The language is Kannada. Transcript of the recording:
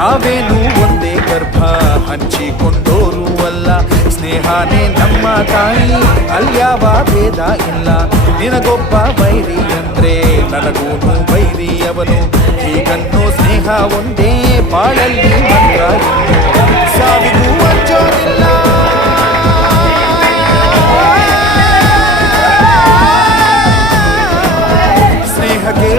ನಾವೇನು ಒಂದೇ ಗರ್ಭ ಹಂಚಿಕೊಂಡೋರು ಅಲ್ಲ, ಸ್ನೇಹನೇ ನಮ್ಮ ತಾಯಿ, ಅಲ್ಯಾವ ಭೇದ ಇಲ್ಲ. ನಿನಗೊಬ್ಬ ವೈರಿ ಅಂದ್ರೆ ನನಗೂನು ವೈರಿ ಅವನು, ಹೀಗನ್ನೋ ಸ್ನೇಹ ಒಂದೇ ಬಾಳಲ್ಲಿ ಮಂತ್ರ, ಸಾವಿಗೂ ಅಂಜೋದಿಲ್ಲ. ಸ್ನೇಹಕ್ಕೆ